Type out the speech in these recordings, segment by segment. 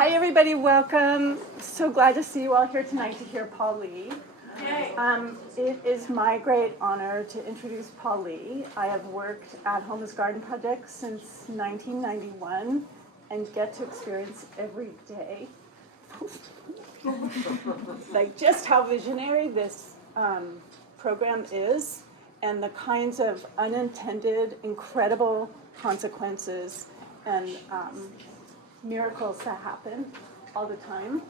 Hi, everybody. Welcome. So glad to see you all here tonight to hear Paul Lee. It is my great honor to introduce Paul Lee. I have worked at Homeless Garden Project since 1991 and get to experience every day like just how visionary this program is and the kinds of unintended, incredible consequences and miracles that happen all the time.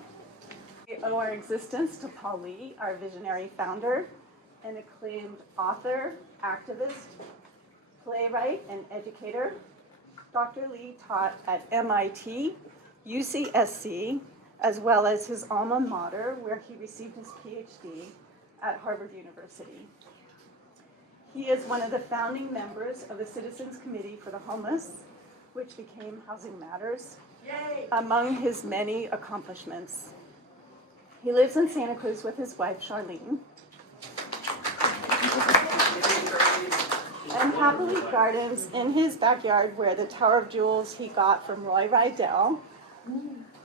We owe our existence to Paul Lee, our visionary founder, an acclaimed author, activist, playwright, and educator. Dr. Lee taught at MIT, UCSC, as well as his alma mater, where he received his PhD at Harvard University. He is one of the founding members of the Citizens Committee for the Homeless, which became Housing Matters, among his many accomplishments. He lives in Santa Cruz with his wife, Charlene, and happily gardens in his backyard where the Tower of Jewels he got from Roy Rydell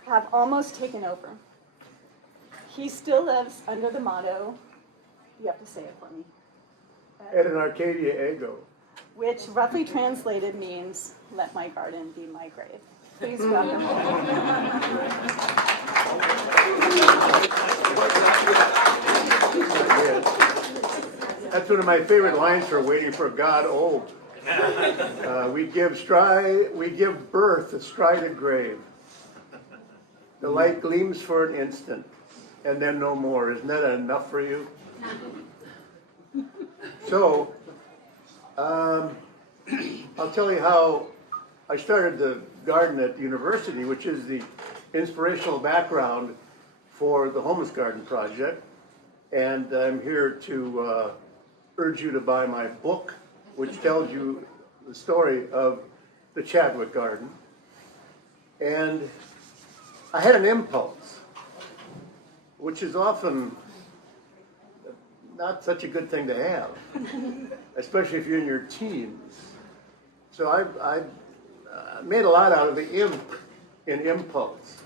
have almost taken over. He still lives under the motto, you have to say it for me. Et in Arcadia ego. Which roughly translated means, let my garden be my grave. Please welcome him. That's one of my favorite lines for Waiting for God Old. We give birth astride a grave. The light gleams for an instant, and then no more. Isn't that enough for you? So, I'll tell you how I started the garden at university, which is the inspirational background for the Homeless Garden Project. And I'm here to urge you to buy my book, which tells you the story of the Chadwick Garden. And I had an impulse, which is often not such a good thing to have, especially if you're in your teens. So I made a lot out of the imp in impulse.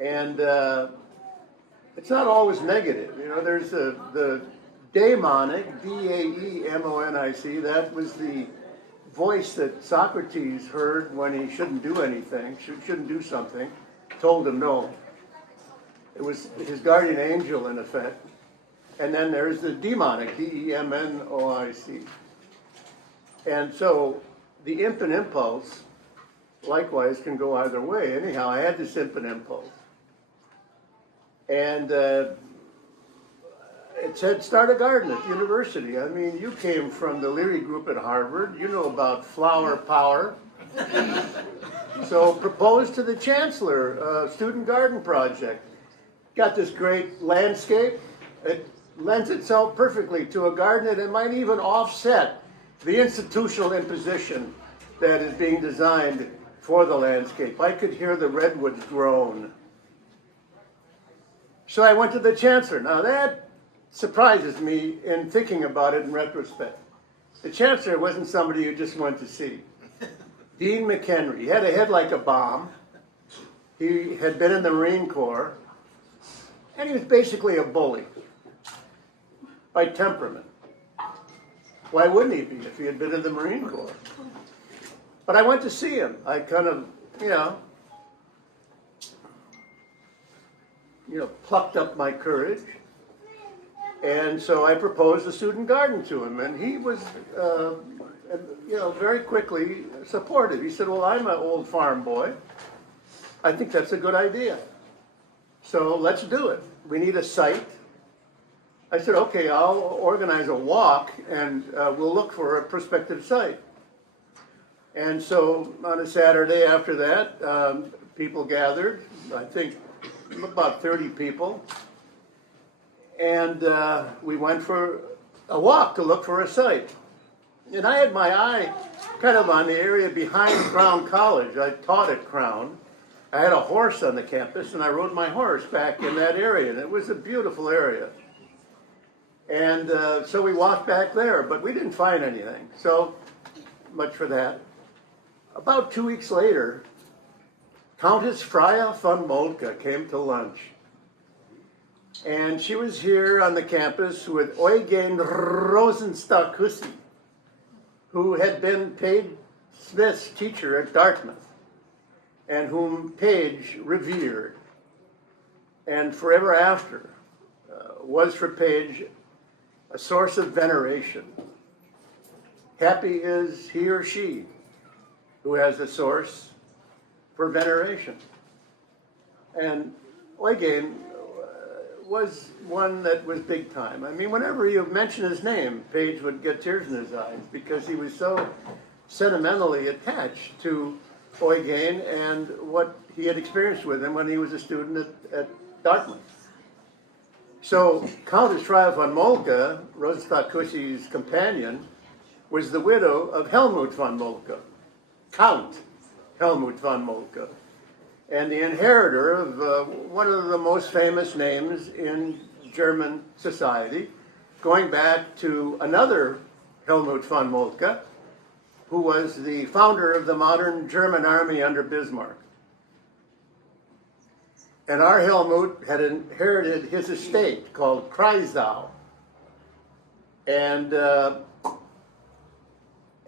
And it's not always negative. You know, there's the daemonic, D-A-E-M-O-N-I-C, that was the voice that Socrates heard when he shouldn't do anything, shouldn't do something, told him no. It was his guardian angel, in effect. And then there's the demonic, D-E-M-N-O-I-C. And so the imp and impulse, likewise, can go either way. Anyhow, I had this imp and impulse. And it said, start a garden at the university. I mean, you came from the Leary group at Harvard. You know about flower power. So propose to the chancellor, student garden project. Got this great landscape. It lends itself perfectly to a garden, and it might even offset the institutional imposition that is being designed for the landscape. I could hear the redwoods groan. So I went to the chancellor. Now that surprises me in thinking about it in retrospect. The chancellor wasn't somebody you just went to see. Dean McHenry. He had a head like a bomb. He had been in the Marine Corps. And he was basically a bully by temperament. Why wouldn't he be if he had been in the Marine Corps? But I went to see him. I kind of, plucked up my courage. And so I proposed a student garden to him. And he was, very quickly supportive. He said, well, I'm an old farm boy. I think that's a good idea. So let's do it. We need a site. I said, okay, I'll organize a walk and we'll look for a prospective site. And so on a Saturday after that, people gathered, I think about 30 people. And we went for a walk to look for a site. And I had my eye kind of on the area behind Crown College. I taught at Crown. I had a horse on the campus, and I rode my horse back in that area, and it was a beautiful area. And so we walked back there, but we didn't find anything. So much for that. About 2 weeks later, Countess Freya von Moltke came to lunch. And she was here on the campus with Eugen Rosenstock-Hussey, who had been Page Smith's teacher at Dartmouth, and whom Page revered, and forever after was for Page a source of veneration. Happy is he or she who has a source for veneration. And Eugen was one that was big time. I mean, whenever you mention his name, Page would get tears in his eyes because he was so sentimentally attached to Eugen and what he had experienced with him when he was a student at Dartmouth. So Countess Freya von Moltke, Rosenstock-Hussey's companion, was the widow of Helmut von Moltke, Count Helmut von Moltke, and the inheritor of one of the most famous names in German society, going back to another Helmut von Moltke, who was the founder of the modern German army under Bismarck. And our Helmut had inherited his estate called Kreisau. And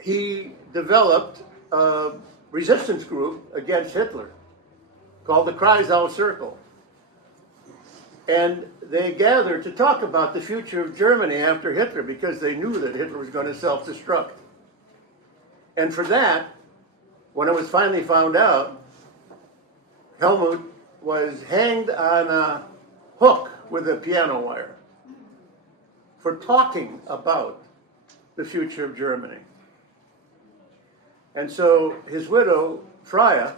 he developed a resistance group against Hitler called the Kreisau Circle. And they gathered to talk about the future of Germany after Hitler because they knew that Hitler was going to self-destruct. And for that, when it was finally found out, Helmut was hanged on a hook with a piano wire for talking about the future of Germany. And so his widow, Freya,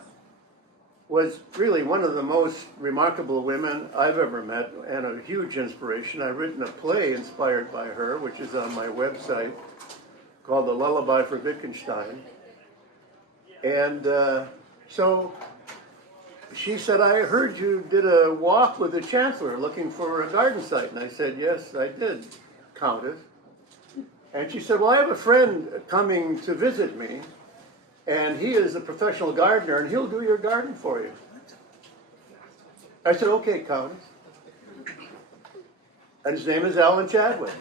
was really one of the most remarkable women I've ever met and a huge inspiration. I've written a play inspired by her, which is on my website, called The Lullaby for Wittgenstein. And so she said, I heard you did a walk with the chancellor looking for a garden site. And I said, yes, I did, Countess. And she said, well, I have a friend coming to visit me, and he is a professional gardener, and he'll do your garden for you. I said, okay, Countess. And his name is Alan Chadwick.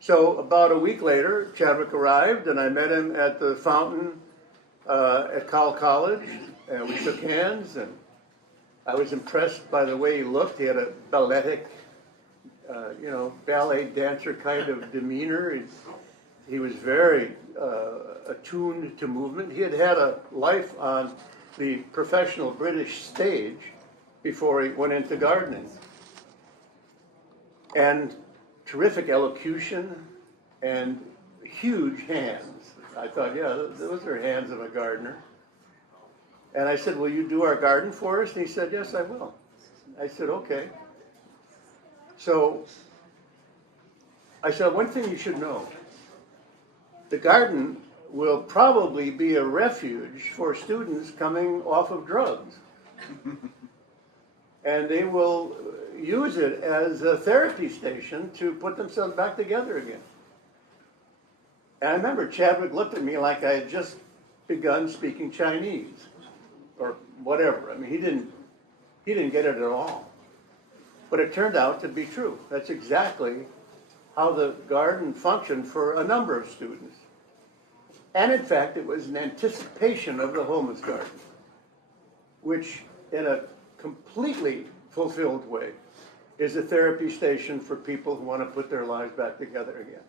So about a week later, Chadwick arrived, and I met him at the fountain at Cowell College, and we shook hands, and I was impressed by the way he looked. He had a balletic, ballet dancer kind of demeanor. He was very attuned to movement. He had had a life on the professional British stage before he went into gardening. And terrific elocution and huge hands. I thought, yeah, those are hands of a gardener. And I said, will you do our garden for us? And he said, yes, I will. I said, okay. So I said, one thing you should know. The garden will probably be a refuge for students coming off of drugs. And they will use it as a therapy station to put themselves back together again. And I remember Chadwick looked at me like I had just begun speaking Chinese or whatever. I mean, he didn't get it at all. But it turned out to be true. That's exactly how the garden functioned for a number of students. And in fact, it was an anticipation of the homeless garden, which in a completely fulfilled way is a therapy station for people who want to put their lives back together again.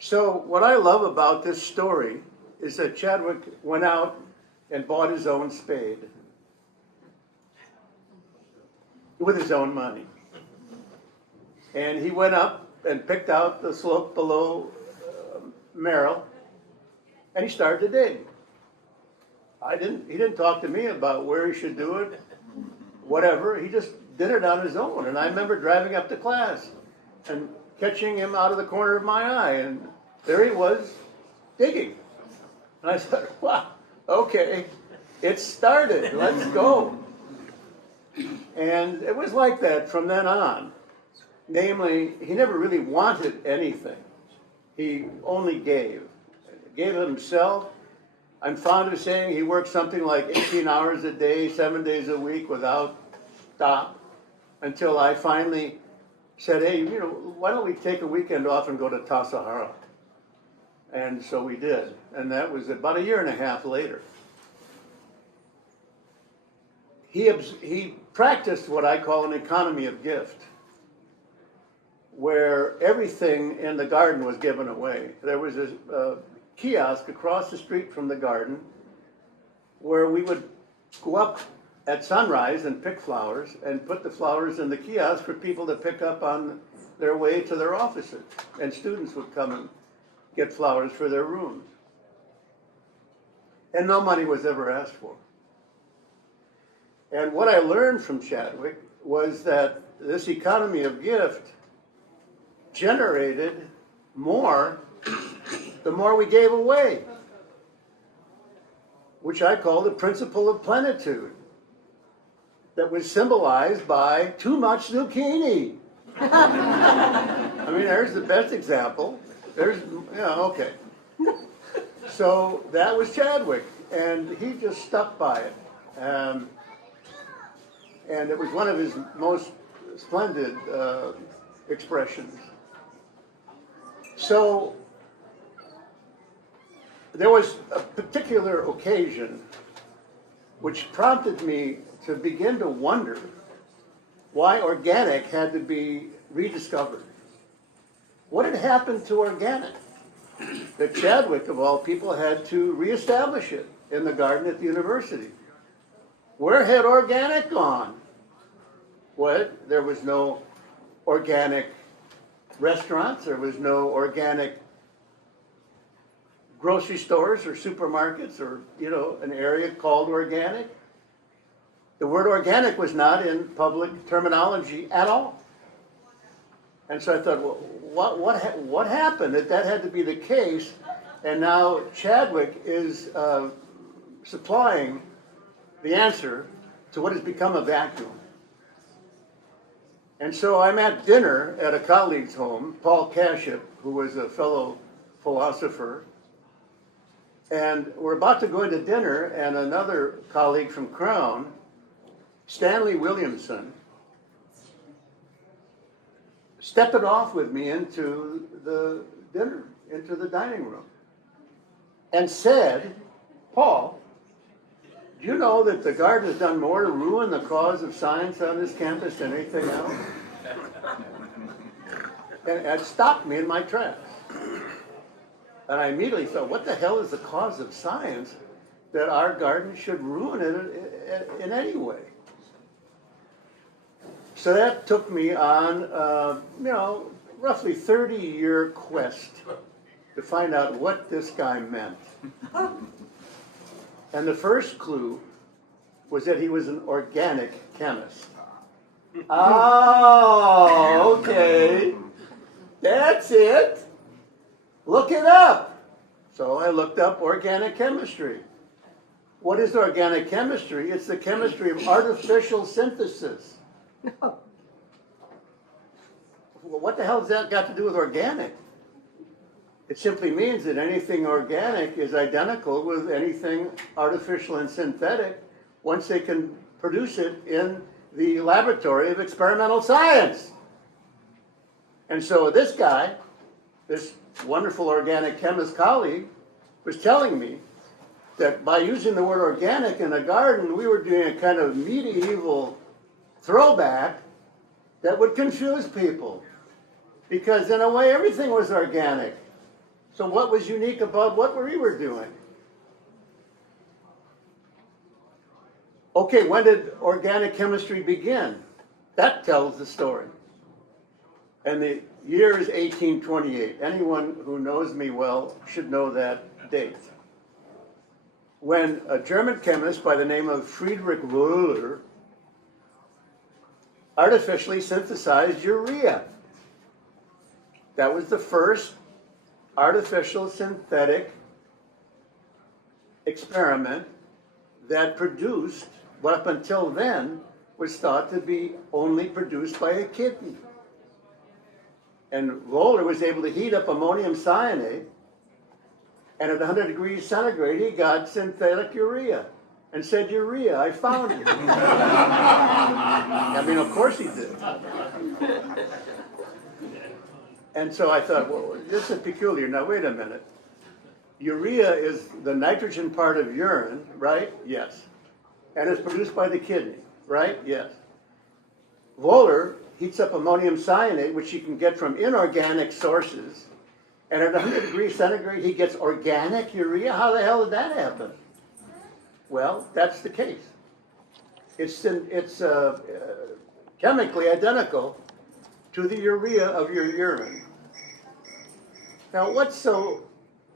So what I love about this story is that Chadwick went out and bought his own spade with his own money. And he went up and picked out the slope below Merrill, and he started to dig. He didn't talk to me about where he should do it, whatever. He just did it on his own. And I remember driving up to class and catching him out of the corner of my eye, and there he was digging. And I said, wow, okay, it started, let's go. And it was like that from then on. Namely, he never really wanted anything. He only gave. He gave himself. I'm fond of saying he worked something like 18 hours a day, 7 days a week without stop, until I finally said, hey, you know, why don't we take a weekend off and go to Tassajara? And so we did, and that was about 1.5 years later. He practiced what I call an economy of gift, where everything in the garden was given away. There was a kiosk across the street from the garden where we would go up at sunrise and pick flowers and put the flowers in the kiosk for people to pick up on their way to their offices. And students would come and get flowers for their rooms. And no money was ever asked for. And what I learned from Chadwick was that this economy of gift generated more the more we gave away, which I call the principle of plenitude, that was symbolized by too much zucchini. I mean, there's the best example. There's, yeah, okay. So that was Chadwick, and he just stuck by it. And it was one of his most splendid expressions. So there was a particular occasion which prompted me to begin to wonder why organic had to be rediscovered. What had happened to organic? That Chadwick, of all people, had to reestablish it in the garden at the university. Where had organic gone? What? There was no organic restaurants, there was no organic grocery stores or supermarkets or, you know, an area called organic. The word organic was not in public terminology at all. And so I thought, well, what happened that had to be the case, and now Chadwick is supplying the answer to what has become a vacuum. And so I'm at dinner at a colleague's home, Paul Kaship, who was a fellow philosopher, and we're about to go into dinner, and another colleague from Crown, Stanley Williamson, stepped it off with me into the dinner, into the dining room, and said, Paul, do you know that the garden has done more to ruin the cause of science on this campus than anything else? And it stopped me in my tracks. And I immediately thought, what the hell is the cause of science that our garden should ruin it in any way? So that took me on, roughly 30-year quest to find out what this guy meant. And the first clue was that he was an organic chemist. Oh, okay. That's it. Look it up. So I looked up organic chemistry. What is organic chemistry? It's the chemistry of artificial synthesis. Well, what the hell has that got to do with organic? It simply means that anything organic is identical with anything artificial and synthetic once they can produce it in the laboratory of experimental science. And so this guy, this wonderful organic chemist colleague, was telling me that by using the word organic in a garden, we were doing a kind of medieval throwback that would confuse people. Because in a way, everything was organic. So what was unique about what we were doing? Okay, when did organic chemistry begin? That tells the story. And the year is 1828. Anyone who knows me well should know that date. When a German chemist by the name of Friedrich Wöhler artificially synthesized urea. That was the first artificial synthetic experiment that produced what up until then was thought to be only produced by a kidney. And Wöhler was able to heat up ammonium cyanide And at 100 degrees centigrade, he got synthetic urea and said, urea, I found it. I mean, of course he did. And so I thought, well, this is peculiar. Now, wait a minute. Urea is the nitrogen part of urine, right? Yes. And it's produced by the kidney, right? Yes. Wohler heats up ammonium cyanate, which you can get from inorganic sources. And at 100 degrees centigrade, he gets organic urea? How the hell did that happen? Well, that's the case. It's chemically identical to the urea of your urine. Now, what's so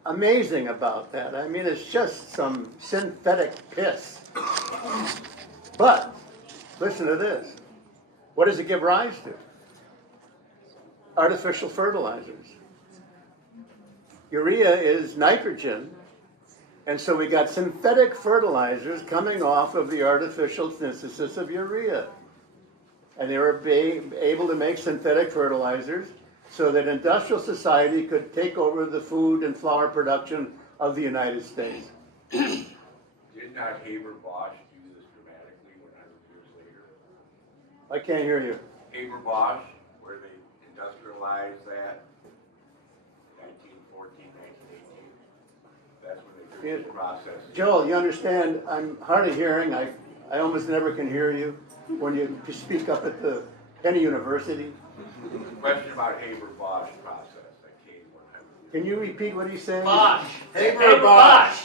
amazing about that? I mean, it's just some synthetic piss. But, listen to this. What does it give rise to? Artificial fertilizers. Urea is nitrogen, and so we got synthetic fertilizers coming off of the artificial synthesis of urea. And they were able to make synthetic fertilizers so that industrial society could take over the food and flour production of the United States. Did not Haber-Bosch do this dramatically 100 years later? I can't hear you. Haber-Bosch, where they industrialized that, 1914, 1918. That's when they did the process. Joel, you understand, I'm hard of hearing. I almost never can hear you when you speak up at the Penny University. Question about Haber-Bosch process that came 100. Can you repeat what he's saying? Bosch. Haber-Bosch.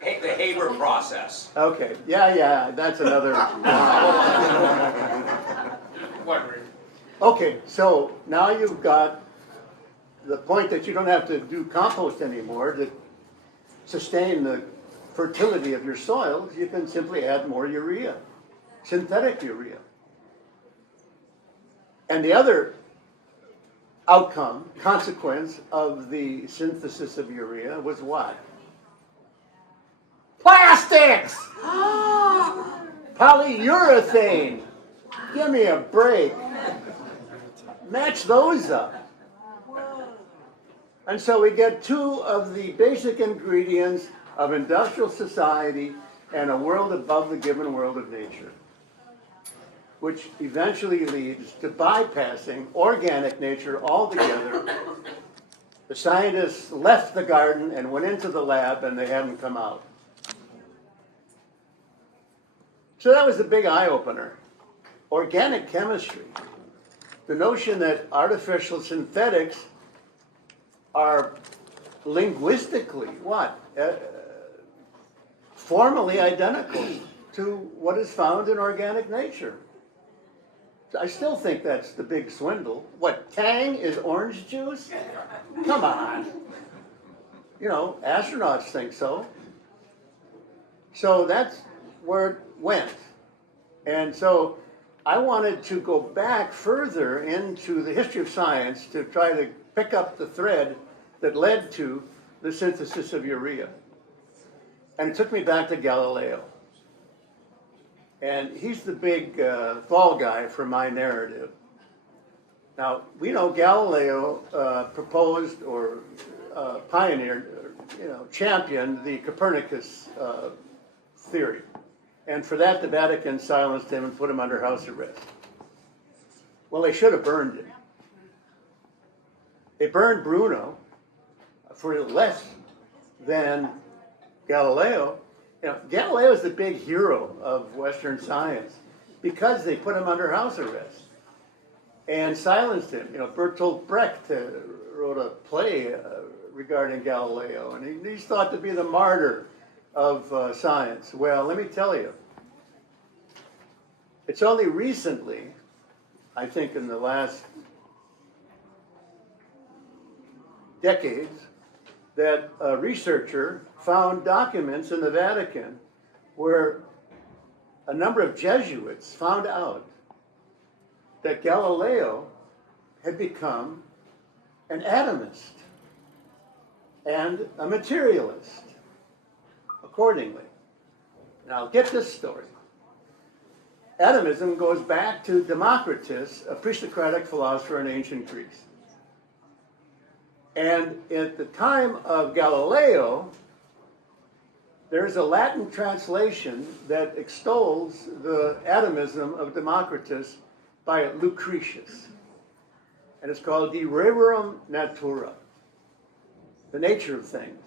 The Haber process. Okay, yeah, that's another. Wondering. Okay, so now you've got the point that you don't have to do compost anymore to sustain the fertility of your soils. You can simply add more urea, synthetic urea. And the other outcome, consequence of the synthesis of urea was what? Plastics! Polyurethane! Give me a break. Match those up. And so we get two of the basic ingredients of industrial society and a world above the given world of nature, which eventually leads to bypassing organic nature altogether. The scientists left the garden and went into the lab, and they haven't come out. So that was the big eye-opener. Organic chemistry. The notion that artificial synthetics are linguistically, what? Formally identical to what is found in organic nature. I still think that's the big swindle. What, Tang is orange juice? Come on. You know, astronauts think so. So that's where it went. And so I wanted to go back further into the history of science to try to pick up the thread that led to the synthesis of urea. And it took me back to Galileo. And he's the big fall guy for my narrative. Now, we know Galileo proposed or pioneered, championed the Copernicus theory. And for that, the Vatican silenced him and put him under house arrest. Well, they should have burned him. They burned Bruno for less than Galileo. Galileo is the big hero of Western science because they put him under house arrest and silenced him. Bertolt Brecht wrote a play regarding Galileo, and he's thought to be the martyr of science. Well, let me tell you, it's only recently, I think in the last decades, that a researcher found documents in the Vatican where a number of Jesuits found out that Galileo had become an atomist and a materialist accordingly. Now get this story. Atomism goes back to Democritus, a pre-Socratic philosopher in ancient Greece. And at the time of Galileo, there's a Latin translation that extols the atomism of Democritus by Lucretius. And it's called De Rerum Natura, the nature of things.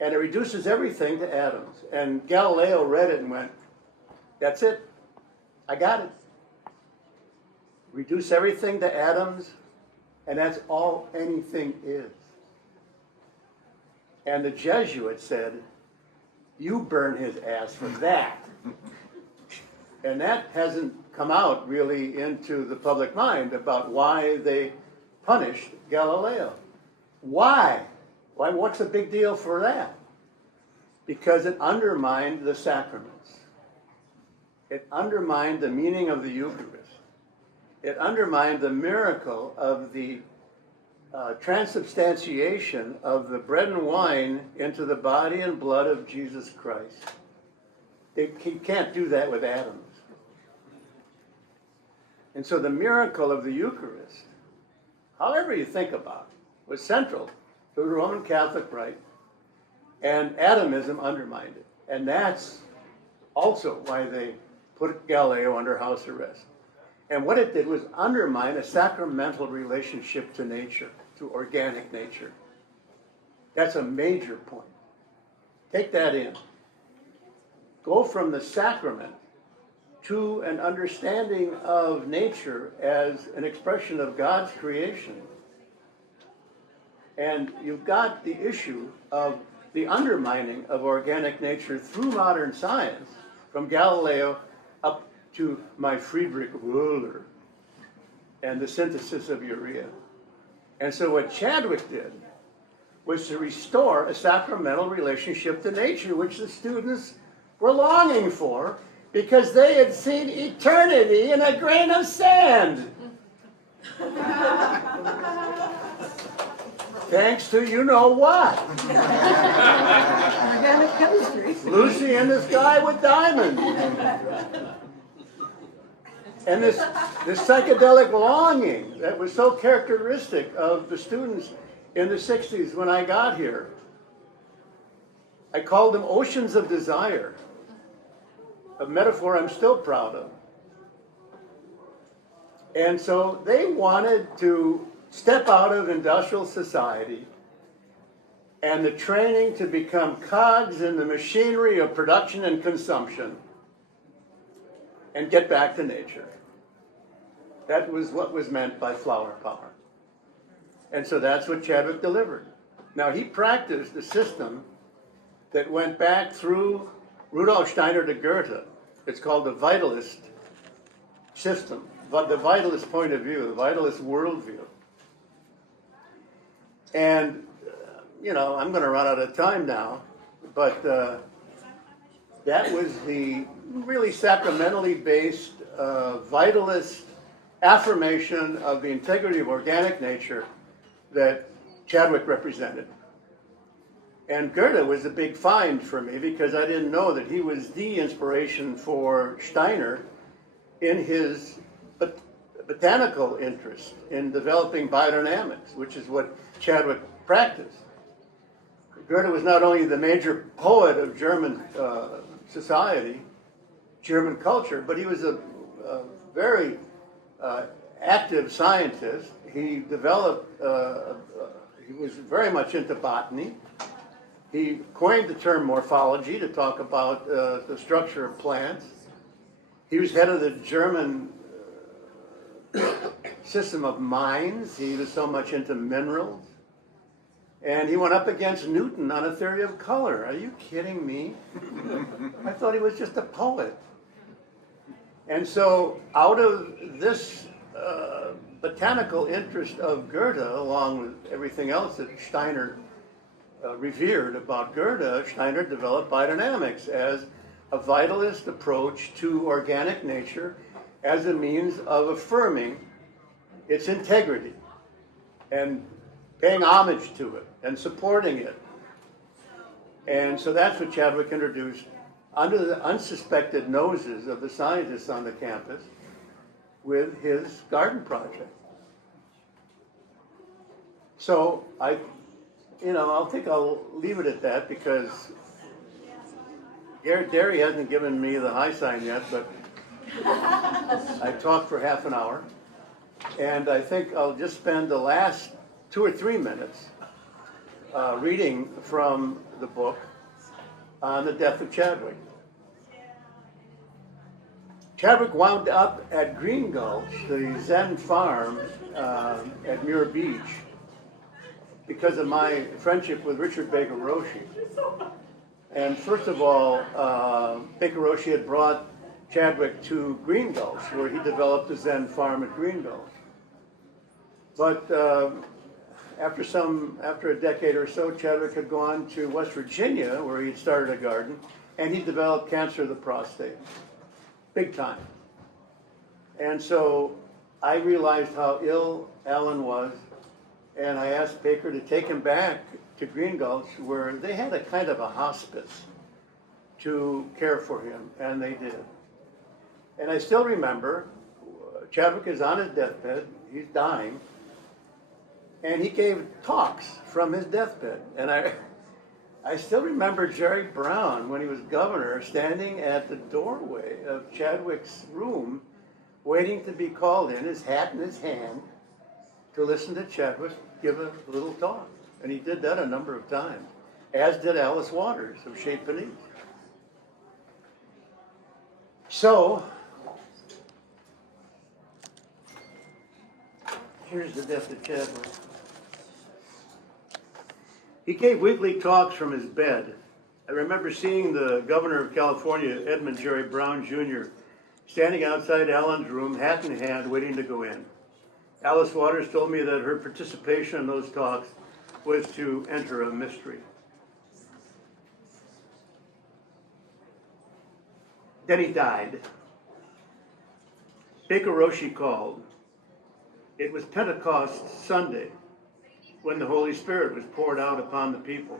And it reduces everything to atoms. And Galileo read it and went, that's it, I got it. Reduce everything to atoms, and that's all anything is. And the Jesuit said, you burn his ass for that. And that hasn't come out really into the public mind about why they punished Galileo. Why? Why? What's the big deal for that? Because it undermined the sacraments. It undermined the meaning of the Eucharist. It undermined the miracle of the transubstantiation of the bread and wine into the body and blood of Jesus Christ. He can't do that with atoms. And so the miracle of the Eucharist, however you think about it, was central to the Roman Catholic rite, and atomism undermined it. And that's also why they put Galileo under house arrest. And what it did was undermine a sacramental relationship to nature, to organic nature. That's a major point. Take that in. Go from the sacrament to an understanding of nature as an expression of God's creation. And you've got the issue of the undermining of organic nature through modern science, from Galileo up to my Friedrich Wöhler and the synthesis of urea. And so what Chadwick did was to restore a sacramental relationship to nature, which the students were longing for, because they had seen eternity in a grain of sand. Thanks to you know what. Organic chemistry. Lucy in the Sky with Diamonds. And this psychedelic longing that was so characteristic of the students in the 60s when I got here. I called them oceans of desire, a metaphor I'm still proud of. And so they wanted to step out of industrial society and the training to become cogs in the machinery of production and consumption and get back to nature. That was what was meant by flower power. And so that's what Chadwick delivered. Now, he practiced a system that went back through Rudolf Steiner to Goethe. It's called the vitalist system, but the vitalist point of view, the vitalist worldview. And, I'm going to run out of time now, but that was the really sacramentally based vitalist affirmation of the integrity of organic nature that Chadwick represented. And Goethe was a big find for me because I didn't know that he was the inspiration for Steiner in his botanical interest in developing biodynamics, which is what Chadwick practiced. Goethe was not only the major poet of German society, German culture, but he was a very active scientist. He developed, he was very much into botany. He coined the term morphology to talk about the structure of plants. He was head of the German system of mines. He was so much into minerals. And he went up against Newton on a theory of color. Are you kidding me? I thought he was just a poet. And so out of this botanical interest of Goethe, along with everything else that Steiner revered about Goethe, Steiner developed biodynamics as a vitalist approach to organic nature as a means of affirming its integrity and paying homage to it and supporting it. And so that's what Chadwick introduced under the unsuspected noses of the scientists on the campus with his garden project. So I'll leave it at that because Derry hasn't given me the high sign yet, but I talked for half an hour. And I think I'll just spend the last 2 or 3 minutes reading from the book on the death of Chadwick. Chadwick wound up at Green Gulch, the Zen farm at Muir Beach, because of my friendship with Richard Baker Roshi. And first of all, Baker Roshi had brought Chadwick to Green Gulch, where he developed the Zen farm at Green Gulch. But after a decade or so, Chadwick had gone to West Virginia, where he'd started a garden, and he developed cancer of the prostate, big time. And so I realized how ill Alan was, and I asked Baker to take him back to Green Gulch, where they had a kind of a hospice to care for him, and they did. And I still remember, Chadwick is on his deathbed, he's dying, and he gave talks from his deathbed. And I still remember Jerry Brown, when he was governor, standing at the doorway of Chadwick's room, waiting to be called in, his hat in his hand, to listen to Chadwick give a little talk. And he did that a number of times, as did Alice Waters of Chez Panisse. So, here's the death of Chadwick. He gave weekly talks from his bed. I remember seeing the governor of California, Edmund Jerry Brown Jr., standing outside Alan's room, hat in hand, waiting to go in. Alice Waters told me that her participation in those talks was to enter a mystery. Then he died. Baker Roshi called. It was Pentecost Sunday, when the Holy Spirit was poured out upon the people.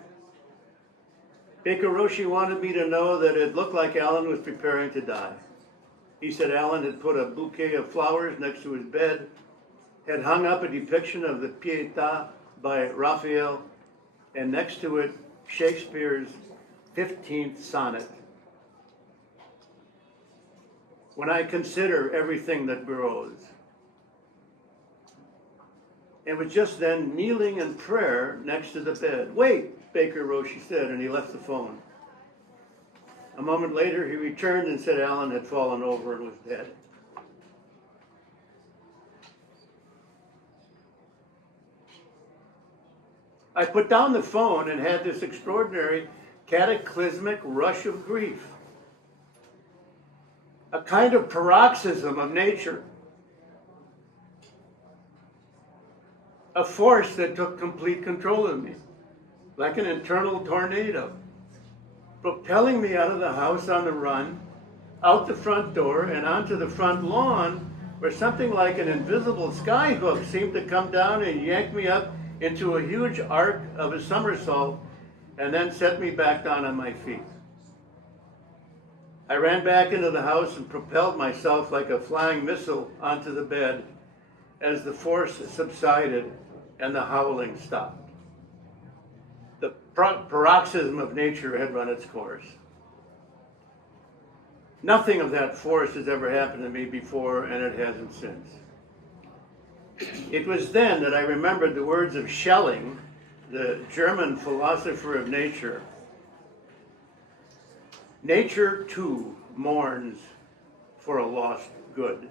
Baker Roshi wanted me to know that it looked like Alan was preparing to die. He said Alan had put a bouquet of flowers next to his bed, had hung up a depiction of the Pietà by Raphael, and next to it, Shakespeare's 15th sonnet. When I consider everything that grows. And was just then kneeling in prayer next to the bed. Wait, Baker Roshi said, and he left the phone. A moment later, he returned and said Alan had fallen over and was dead. I put down the phone and had this extraordinary cataclysmic rush of grief. A kind of paroxysm of nature. A force that took complete control of me, like an internal tornado, propelling me out of the house on the run, out the front door and onto the front lawn, where something like an invisible skyhook seemed to come down and yank me up into a huge arc of a somersault and then set me back down on my feet. I ran back into the house and propelled myself like a flying missile onto the bed as the force subsided and the howling stopped. The paroxysm of nature had run its course. Nothing of that force has ever happened to me before, and it hasn't since. It was then that I remembered the words of Schelling, the German philosopher of nature. Nature, too, mourns for a lost good.